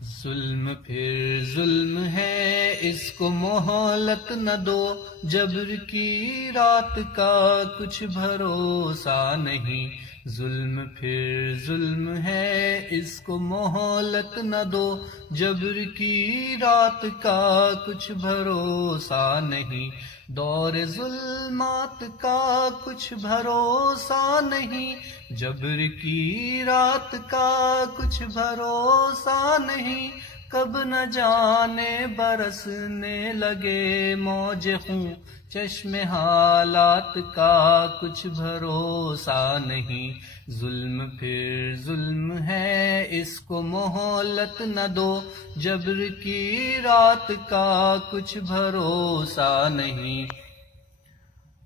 ظلم پھر ظلم ہے، اس کو مہلت نہ دو، جبر کی رات کا کچھ بھروسہ نہیں۔ ظلم پھر ظلم ہے، اس کو مہلت نہ دو، جبر کی رات کا کچھ بھروسہ نہیں۔ دور ظلمات کا کچھ بھروسہ نہیں، جبر کی رات کا کچھ بھروسہ نہیں۔ کب نہ جانے برسنے لگے موج خون، چشم حالات کا کچھ بھروسہ نہیں۔ ظلم پھر ظلم ہے، اس کو مہلت نہ دو، جبر کی رات کا کچھ بھروسہ نہیں۔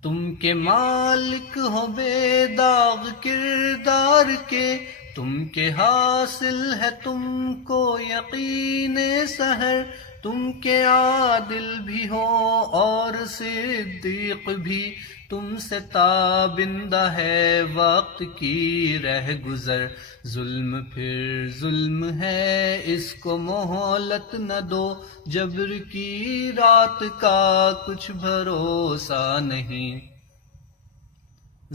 تم کے مالک ہو بے داغ کردار کے، تم کے حاصل ہے تم کو یقین سحر، تم کے عادل بھی ہو اور صدیق بھی، تم سے تابندہ ہے وقت کی رہ گزر۔ ظلم پھر ظلم ہے، اس کو مہلت نہ دو، جبر کی رات کا کچھ بھروسہ نہیں۔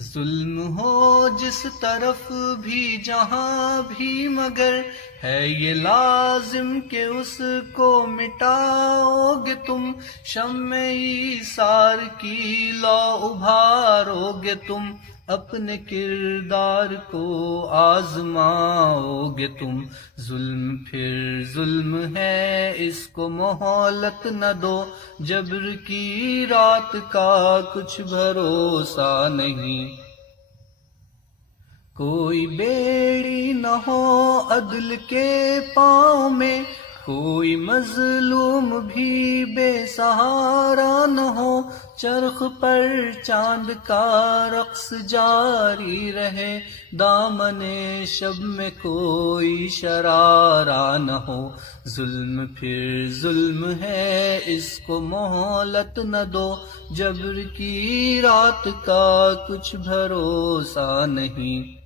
ظلم ہو جس طرف بھی جہاں بھی مگر ہے یہ لازم کہ اس کو مٹاؤ گے تم، شمع ایثار کی لو ابھارو گے تم، اپنے کردار کو آزماؤ گے تم۔ ظلم پھر ظلم ہے، اس کو مہلت نہ دو، جبر کی رات کا کچھ بھروسہ نہیں۔ کوئی بیڑی نہ ہو عدل کے پاؤں میں، کوئی مظلوم بھی بے سہارا نہ ہو، چرخ پر چاند کا رقص جاری رہے، دامن شب میں کوئی شرارہ نہ ہو۔ ظلم پھر ظلم ہے، اس کو مہلت نہ دو، جبر کی رات کا کچھ بھروسہ نہیں۔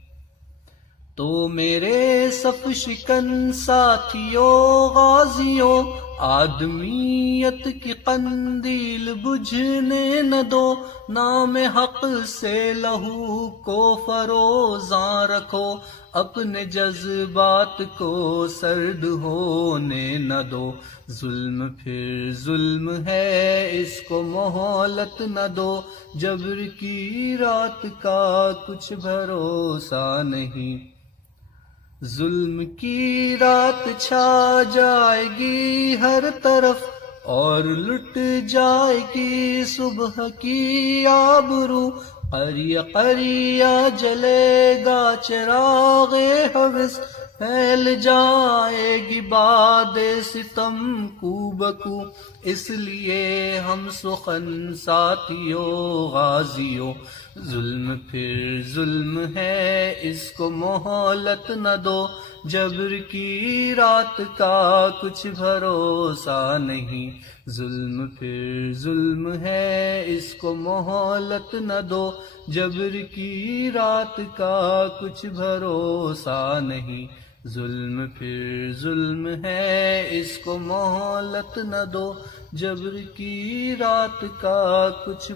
تو میرے صف شکن ساتھیوں غازیوں، آدمیت کی قندیل بجھنے نہ دو، نام حق سے لہو کو فروزاں رکھو، اپنے جذبات کو سرد ہونے نہ دو۔ ظلم پھر ظلم ہے، اس کو مہلت نہ دو، جبر کی رات کا کچھ بھروسہ نہیں۔ ظلم کی رات چھا جائے گی ہر طرف، اور لٹ جائے گی صبح کی آبرو، قریہ قریہ جلے گا چراغ ہوس، پھیل جائے گی باد ستم کو بکو، اس لیے ہم سخن ساتھیوں غازیوں۔ ظلم پھر ظلم ہے، اس کو مہلت نہ دو، جبر کی رات کا کچھ بھروسہ نہیں۔ ظلم پھر ظلم ہے، اس کو مہلت نہ دو، جبر کی رات کا کچھ بھروسہ نہیں۔ ظلم پھر ظلم ہے، اس کو مہلت نہ دو، جبر کی رات کا کچھ